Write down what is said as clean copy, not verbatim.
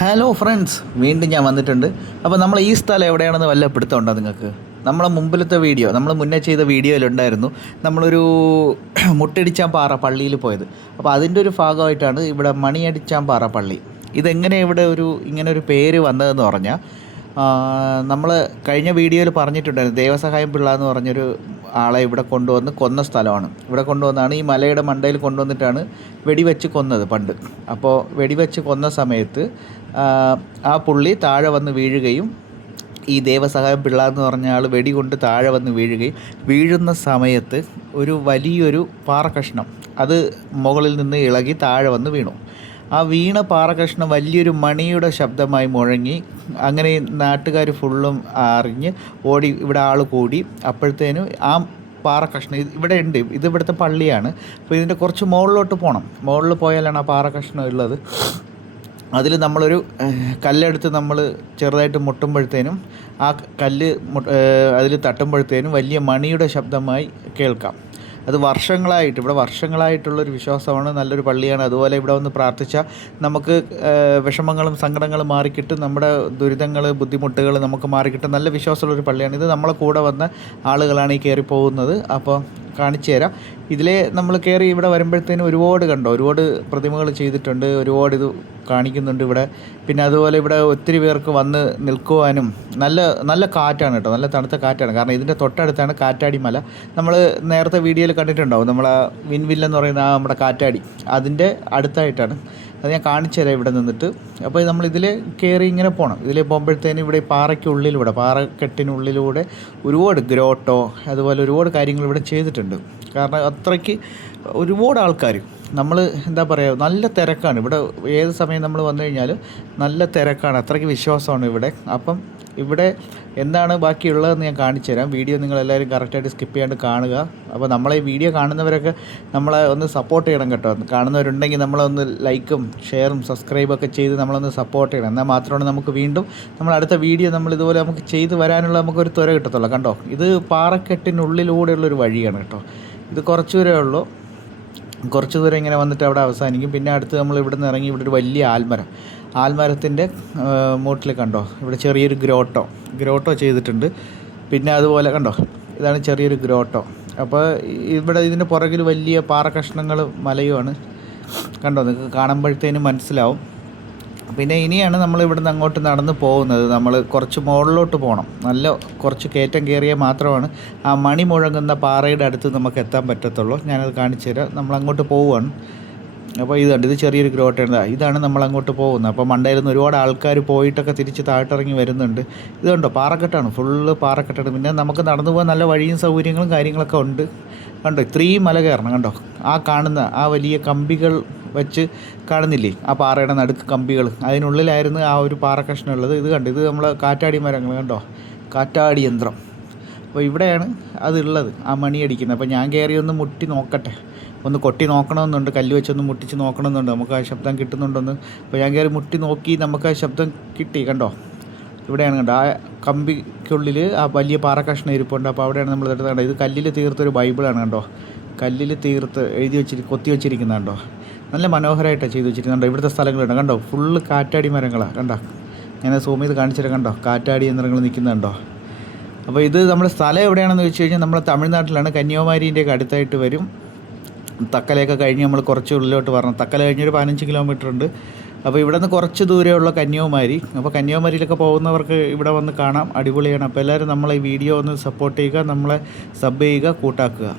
Hello friends, വീണ്ടും ഞാൻ വന്നിട്ടുണ്ട്. അപ്പോൾ നമ്മൾ ഈ സ്ഥലം എവിടെയാണെന്ന് വല്ല പിടുത്തമുണ്ടോ നിങ്ങൾക്ക്? നമ്മളെ മുമ്പിലത്തെ വീഡിയോ, നമ്മൾ മുന്നേ ചെയ്ത വീഡിയോയിലുണ്ടായിരുന്നു നമ്മളൊരു മുട്ടടിച്ചാമ്പാറ പള്ളിയിൽ പോയത്. അപ്പോൾ അതിൻ്റെ ഒരു ഭാഗമായിട്ടാണ് ഇവിടെ മണിയടിച്ചാമ്പാറ പള്ളി. ഇതെങ്ങനെ ഇവിടെ ഇങ്ങനെ ഒരു പേര് വന്നതെന്ന് പറഞ്ഞാൽ, നമ്മൾ കഴിഞ്ഞ വീഡിയോയിൽ പറഞ്ഞിട്ടുണ്ടായിരുന്നു ദേവസഹായം പിള്ള എന്ന് പറഞ്ഞൊരു ആളെ ഇവിടെ കൊണ്ടുവന്ന് കൊന്ന സ്ഥലമാണ്. ഇവിടെ കൊണ്ടുവന്നാണ് ഈ മലയുടെ മണ്ടയിൽ കൊണ്ടുവന്നിട്ടാണ് വെടിവെച്ച് കൊന്നത് പണ്ട്. അപ്പോൾ വെടിവെച്ച് കൊന്ന സമയത്ത് ആ പുള്ളി താഴെ വന്ന് വീഴുകയും ഈ ദേവസഹായം പിള്ള എന്ന് പറഞ്ഞ ആൾ വെടികൊണ്ട് താഴെ വന്ന് വീഴുന്ന സമയത്ത് ഒരു വലിയൊരു പാറക്കഷ്ണം അത് മുകളിൽ നിന്ന് ഇളകി താഴെ വന്ന് വീണു. ആ വീണ പാറക്കഷ്ണം വലിയൊരു മണിയുടെ ശബ്ദമായി മുഴങ്ങി. അങ്ങനെ നാട്ടുകാർ ഫുള്ളും അറിഞ്ഞ് ഓടി, ഇവിടെ ആൾ കൂടി. അപ്പോഴത്തേനും ആ പാറക്കഷ്ണം ഇവിടെ ഉണ്ട്, ഇത് ഇവിടുത്തെ പള്ളിയാണ്. അപ്പോൾ ഇതിൻ്റെ കുറച്ച് മുകളിലോട്ട് പോകണം. മുകളിൽ പോയാലാണ് ആ പാറക്കഷ്ണം ഉള്ളത്. അതിൽ നമ്മളൊരു കല്ലെടുത്ത് നമ്മൾ ചെറുതായിട്ട് മുട്ടുമ്പോഴത്തേനും ആ കല്ല് അതിൽ തട്ടുമ്പോഴത്തേനും വലിയ മണിയുടെ ശബ്ദമായി കേൾക്കാം. അത് വർഷങ്ങളായിട്ടുള്ളൊരു വിശ്വാസമാണ്. നല്ലൊരു പള്ളിയാണ്. അതുപോലെ ഇവിടെ വന്ന് പ്രാർത്ഥിച്ചാൽ നമുക്ക് വിഷമങ്ങളും സങ്കടങ്ങളും മാറിക്കിട്ടും, നമ്മുടെ ദുരിതങ്ങൾ ബുദ്ധിമുട്ടുകൾ നമുക്ക് മാറിക്കിട്ടും. നല്ല വിശ്വാസമുള്ളൊരു പള്ളിയാണ്. ഇത് നമ്മളെ കൂടെ വന്ന ആളുകളാണ് ഈ കയറി പോകുന്നത്. അപ്പോൾ കാണിച്ചു തരാം. ഇതിലെ നമ്മൾ കയറി ഇവിടെ വരുമ്പോഴത്തേനും ഒരുപാട് പ്രതിമകൾ ചെയ്തിട്ടുണ്ട്. ഒരുപാട് ഇത് കാണിക്കുന്നുണ്ട് ഇവിടെ. പിന്നെ അതുപോലെ ഇവിടെ ഒത്തിരി പേർക്ക് വന്ന് നിൽക്കുവാനും നല്ല കാറ്റാണ് കേട്ടോ, നല്ല തണുത്ത കാറ്റാണ്. കാരണം ഇതിൻ്റെ തൊട്ടടുത്താണ് കാറ്റാടി മല. നമ്മൾ നേരത്തെ വീഡിയോയിൽ കണ്ടിട്ടുണ്ടാവും, നമ്മളെ വിൻവില്ലെന്ന് പറയുന്ന ആ നമ്മുടെ കാറ്റാടി, അതിൻ്റെ അടുത്തായിട്ടാണ്. അത് ഞാൻ കാണിച്ചു തരാം ഇവിടെ നിന്നിട്ട്. അപ്പോൾ നമ്മളിതിൽ കയറി ഇങ്ങനെ പോകണം. ഇതിൽ പോകുമ്പോഴത്തേനും ഇവിടെ പാറക്കെട്ടിനുള്ളിലൂടെ ഒരുപാട് ഗ്രോട്ടോ അതുപോലെ ഒരുപാട് കാര്യങ്ങൾ ഇവിടെ ചെയ്തിട്ടുണ്ട്. കാരണം അത്രയ്ക്ക് ഒരുപാട് ആൾക്കാർ, നമ്മൾ എന്താ പറയുക, നല്ല തിരക്കാണ് ഇവിടെ. ഏത് സമയം നമ്മൾ വന്നു കഴിഞ്ഞാലും നല്ല തിരക്കാണ്, അത്രയ്ക്ക് വിശ്വാസമാണ് ഇവിടെ. അപ്പം ഇവിടെ എന്താണ് ബാക്കിയുള്ളതെന്ന് ഞാൻ കാണിച്ചു തരാം. വീഡിയോ നിങ്ങളെല്ലാവരും കറക്റ്റായിട്ട് സ്കിപ്പ് ചെയ്യാണ്ട് കാണുക. അപ്പോൾ നമ്മളെ ഈ വീഡിയോ കാണുന്നവരൊക്കെ നമ്മളെ ഒന്ന് സപ്പോർട്ട് ചെയ്യണം കേട്ടോ. കാണുന്നവരുണ്ടെങ്കിൽ നമ്മളൊന്ന് ലൈക്കും ഷെയറും സബ്സ്ക്രൈബൊക്കെ ചെയ്ത് നമ്മളൊന്ന് സപ്പോർട്ട് ചെയ്യണം. എന്നാൽ മാത്രമാണ് നമുക്ക് വീണ്ടും നമ്മൾ അടുത്ത വീഡിയോ നമ്മളിതുപോലെ നമുക്ക് ചെയ്ത് വരാനുള്ള നമുക്കൊരു ത്വര കിട്ടത്തുള്ളൂ. കണ്ടോ, ഇത് പാറക്കെട്ടിനുള്ളിലൂടെയുള്ളൊരു വഴിയാണ് കേട്ടോ. ഇത് കുറച്ച് ദൂരം ഇങ്ങനെ വന്നിട്ട് അവിടെ അവസാനിക്കും. പിന്നെ അടുത്ത് നമ്മൾ ഇവിടെ നിന്ന് ഇറങ്ങി ഇവിടെ ഒരു വലിയ ആൽമരത്തിൻ്റെ മൂട്ടിൽ കണ്ടോ, ഇവിടെ ചെറിയൊരു ഗ്രോട്ടോ ചെയ്തിട്ടുണ്ട്. പിന്നെ അതുപോലെ കണ്ടോ, ഇതാണ് ചെറിയൊരു ഗ്രോട്ടോ. അപ്പോൾ ഇവിടെ ഇതിൻ്റെ പുറകിൽ വലിയ പാറക്കഷ്ണങ്ങൾ മലയുമാണ്. കണ്ടോ, നിങ്ങൾക്ക് കാണുമ്പോഴത്തേനും മനസ്സിലാവും. പിന്നെ ഇനിയാണ് നമ്മൾ ഇവിടുന്ന് അങ്ങോട്ട് നടന്ന് പോകുന്നത്. നമ്മൾ കുറച്ച് മുകളിലോട്ട് പോകണം. കുറച്ച് കയറ്റം കയറിയാൽ മാത്രമാണ് ആ മണി മുഴങ്ങുന്ന പാറയുടെ അടുത്ത് നമുക്ക് എത്താൻ പറ്റത്തുള്ളൂ. ഞാനത് കാണിച്ചു തരാം. നമ്മളങ്ങോട്ട് പോവുകയാണ്. അപ്പോൾ ഇത് ചെറിയൊരു ഗ്രോട്ടാണ്. ഇതാണ് നമ്മളങ്ങോട്ട് പോകുന്നത്. അപ്പോൾ മണ്ടയിൽ നിന്ന് ഒരുപാട് ആൾക്കാർ പോയിട്ടൊക്കെ തിരിച്ച് താഴ്ത്തിറങ്ങി വരുന്നുണ്ട്. ഇത് കണ്ടോ, പാറക്കെട്ടാണ്, ഫുള്ള് പാറക്കെട്ടാണ്. പിന്നെ നമുക്ക് നടന്നു പോകാൻ നല്ല വഴിയും സൗകര്യങ്ങളും കാര്യങ്ങളൊക്കെ ഉണ്ട്. കണ്ടോ, ഇത്രയും മല കയറണം. കണ്ടോ, ആ കാണുന്ന ആ വലിയ കമ്പികൾ വെച്ച് കാണുന്നില്ലേ, ആ പാറയുടെ നടുക്ക് കമ്പികൾ, അതിനുള്ളിലായിരുന്നു ആ ഒരു പാറക്കഷ്ണം ഉള്ളത്. ഇത് കണ്ടോ, ഇത് നമ്മൾ കാറ്റാടി മരങ്ങൾ കണ്ടോ, കാറ്റാടി യന്ത്രം. അപ്പോൾ ഇവിടെയാണ് അതുള്ളത്, ആ മണി അടിക്കുന്നത്. അപ്പോൾ ഞാൻ കയറി ഒന്ന് മുട്ടി നോക്കട്ടെ, ഒന്ന് കൊട്ടി നോക്കണമെന്നുണ്ട്, കല്ല് വെച്ചൊന്ന് മുട്ടിച്ച് നോക്കണമെന്നുണ്ട്, നമുക്ക് ആ ശബ്ദം കിട്ടുന്നുണ്ടെന്ന്. അപ്പോൾ ഞാൻ കയറി മുട്ടി നോക്കി, നമുക്ക് ആ ശബ്ദം കിട്ടി. കണ്ടോ, ഇവിടെയാണ് കണ്ടോ, ആ കമ്പിക്കുള്ളിൽ ആ വലിയ പാറക്കഷ്ണം ഇരിപ്പുണ്ട്. അപ്പോൾ അവിടെയാണ് നമ്മൾ എടുത്തത്. കണ്ടോ, ഇത് കല്ലിൽ തീർത്തൊരു ബൈബിളാണ്. കണ്ടോ, കല്ലിൽ തീർത്ത് കൊത്തി വെച്ചിരിക്കുന്നുണ്ടോ, നല്ല മനോഹരമായിട്ടാണ് ചെയ്ത് വെച്ചിരിക്കുന്നുണ്ടോ. ഇവിടുത്തെ സ്ഥലങ്ങളുണ്ട് കണ്ടോ, ഫുള്ള് കാറ്റാടി മരങ്ങളാണ്. കണ്ടോ, ഞാൻ സൂം ചെയ്ത് കാണിച്ചിട്ട് കണ്ടോ, കാറ്റാടി യന്ത്രങ്ങൾ നിൽക്കുന്നുണ്ടോ. അപ്പോൾ ഇത് നമ്മുടെ സ്ഥലം എവിടെയാണെന്ന് വെച്ച് കഴിഞ്ഞാൽ നമ്മൾ തമിഴ്നാട്ടിലാണ്, കന്യാകുമാരിൻ്റെയൊക്കെ അടുത്തായിട്ട് വരും. തക്കലയൊക്കെ കഴിഞ്ഞ് നമ്മൾ കുറച്ച് ഉള്ളിലോട്ട് വരണം. തക്കല കഴിഞ്ഞൊരു 15 കിലോമീറ്റർ ഉണ്ട്. അപ്പോൾ ഇവിടെ നിന്ന് കുറച്ച് ദൂരമുള്ള കന്യാകുമാരി. അപ്പോൾ കന്യാകുമാരിയിലൊക്കെ പോകുന്നവർക്ക് ഇവിടെ വന്ന് കാണാം, അടിപൊളിയാണ്. അപ്പോൾ എല്ലാവരും നമ്മളെ ഈ വീഡിയോ ഒന്ന് സപ്പോർട്ട് ചെയ്യുക, നമ്മളെ സബ് ചെയ്യുക, കൂട്ടാക്കുക.